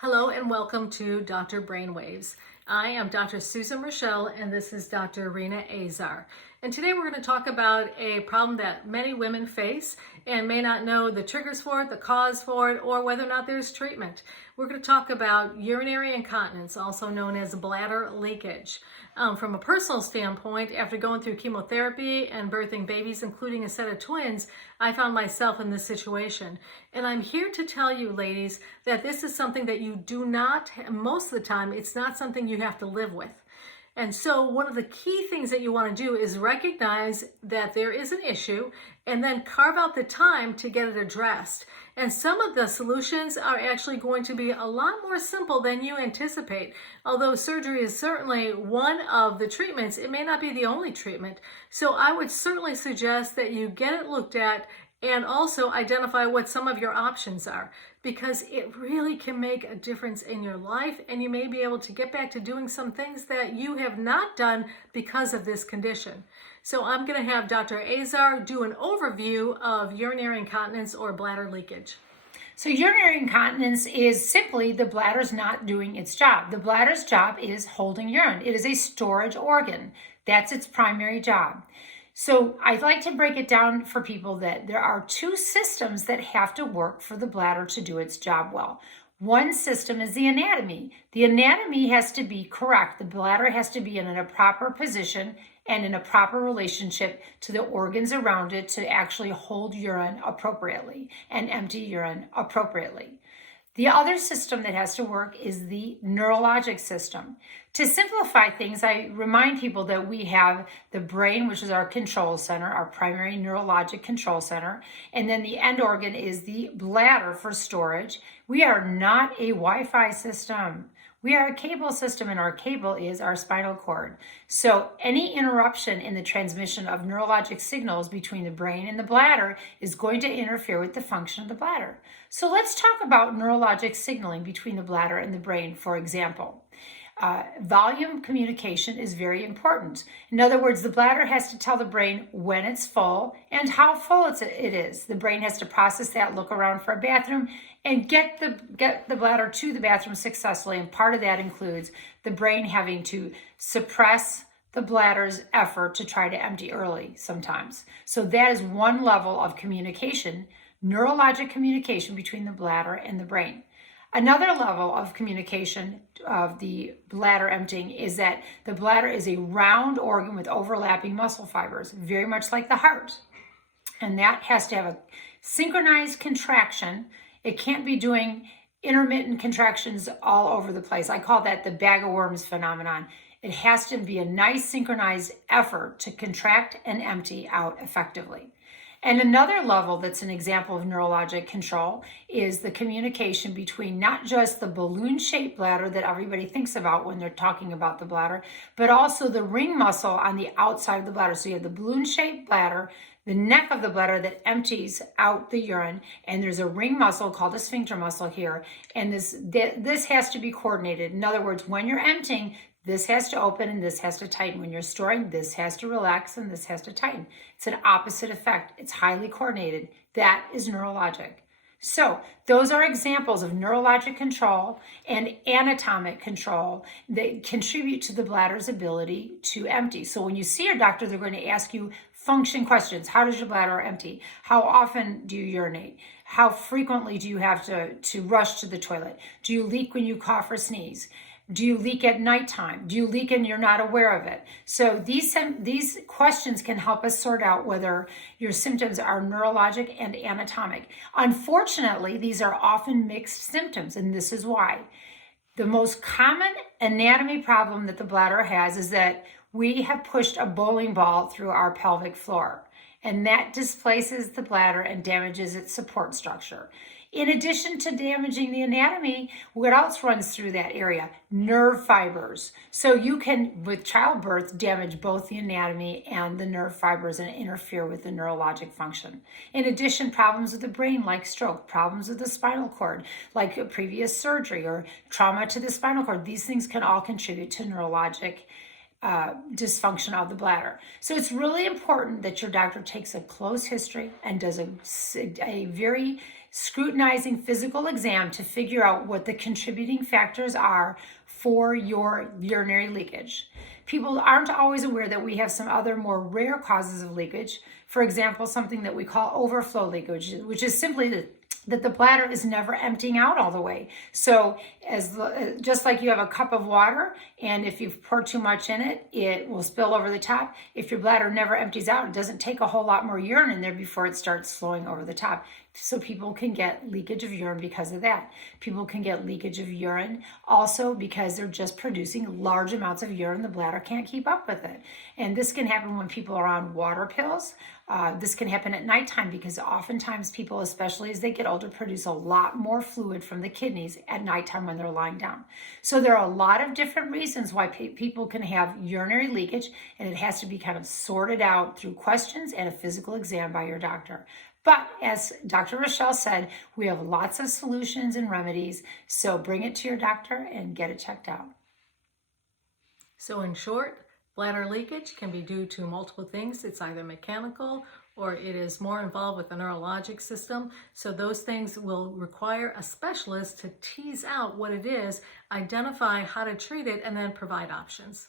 Hello and welcome to Dr. Brainwaves. I am Dr. Susan Raschal and this is Dr. Rena Azar. And today we're going to talk about a problem that many women face and may not know the triggers for it, the cause for it, or whether or not there's treatment. We're going to talk about urinary incontinence, also known as bladder leakage. From a personal standpoint, after going through chemotherapy and birthing babies, including a set of twins, I found myself in this situation. And I'm here to tell you, ladies, that this is something that you do not, most of the time, it's not something you have to live with. And so one of the key things that you want to do is recognize that there is an issue and then carve out the time to get it addressed. And some of the solutions are actually going to be a lot more simple than you anticipate. Although surgery is certainly one of the treatments, it may not be the only treatment. So I would certainly suggest that you get it looked at and also identify what some of your options are, because it really can make a difference in your life and you may be able to get back to doing some things that you have not done because of this condition. So I'm going to have Dr. Azar do an overview of urinary incontinence or bladder leakage. So urinary incontinence is simply the bladder's not doing its job. The bladder's job is holding urine. It is a storage organ. That's its primary job. So I'd like to break it down for people that there are two systems that have to work for the bladder to do its job well. One system is the anatomy. The anatomy has to be correct. The bladder has to be in a proper position and in a proper relationship to the organs around it to actually hold urine appropriately and empty urine appropriately. The other system that has to work is the neurologic system. To simplify things, I remind people that we have the brain, which is our control center, our primary neurologic control center, and then the end organ is the bladder for storage. We are not a Wi-Fi system. We are a cable system, and our cable is our spinal cord. So any interruption in the transmission of neurologic signals between the brain and the bladder is going to interfere with the function of the bladder. So let's talk about neurologic signaling between the bladder and the brain, for example. Volume communication is very important. In other words, the bladder has to tell the brain when it's full and how full it is. The brain has to process that, look around for a bathroom, and get the bladder to the bathroom successfully. And part of that includes the brain having to suppress the bladder's effort to try to empty early sometimes. So that is one level of communication, neurologic communication between the bladder and the brain. Another level of communication of the bladder emptying is that the bladder is a round organ with overlapping muscle fibers, very much like the heart. And that has to have a synchronized contraction. It can't be doing intermittent contractions all over the place. I call that the bag of worms phenomenon. It has to be a nice synchronized effort to contract and empty out effectively. And another level that's an example of neurologic control is the communication between not just the balloon-shaped bladder that everybody thinks about when they're talking about the bladder, but also the ring muscle on the outside of the bladder. So you have the balloon-shaped bladder, the neck of the bladder that empties out the urine, and there's a ring muscle called a sphincter muscle here, and this has to be coordinated. In other words, when you're emptying, this has to open and this has to tighten. When you're storing, this has to relax and this has to tighten. It's an opposite effect. It's highly coordinated. That is neurologic. So those are examples of neurologic control and anatomic control that contribute to the bladder's ability to empty. So when you see your doctor, they're going to ask you function questions. How does your bladder empty? How often do you urinate? How frequently do you have to rush to the toilet? Do you leak when you cough or sneeze? Do you leak at nighttime? Do you leak and you're not aware of it? So these questions can help us sort out whether your symptoms are neurologic and anatomic. Unfortunately, these are often mixed symptoms, and this is why. The most common anatomy problem that the bladder has is that we have pushed a bowling ball through our pelvic floor, and that displaces the bladder and damages its support structure. In addition to damaging the anatomy, what else runs through that area? Nerve fibers. So you can, with childbirth, damage both the anatomy and the nerve fibers and interfere with the neurologic function. In addition, problems with the brain like stroke, problems with the spinal cord like a previous surgery or trauma to the spinal cord, these things can all contribute to neurologic dysfunction of the bladder. So it's really important that your doctor takes a close history and does a very scrutinizing physical exam to figure out what the contributing factors are for your urinary leakage. People aren't always aware that we have some other more rare causes of leakage. For example, something that we call overflow leakage, which is simply that the bladder is never emptying out all the way. So just like you have a cup of water, and if you pour too much in it, it will spill over the top. If your bladder never empties out, it doesn't take a whole lot more urine in there before it starts flowing over the top. So people can get leakage of urine because of that. People can get leakage of urine also because they're just producing large amounts of urine. The bladder can't keep up with it. And this can happen when people are on water pills. This can happen at nighttime because oftentimes people, especially as they get older, produce a lot more fluid from the kidneys at nighttime when they're lying down. So there are a lot of different reasons why people can have urinary leakage, and it has to be kind of sorted out through questions and a physical exam by your doctor. But as Dr. Raschal said, we have lots of solutions and remedies, so bring it to your doctor and get it checked out. So in short, bladder leakage can be due to multiple things. It's either mechanical or it is more involved with the neurologic system. So those things will require a specialist to tease out what it is, identify how to treat it, and then provide options.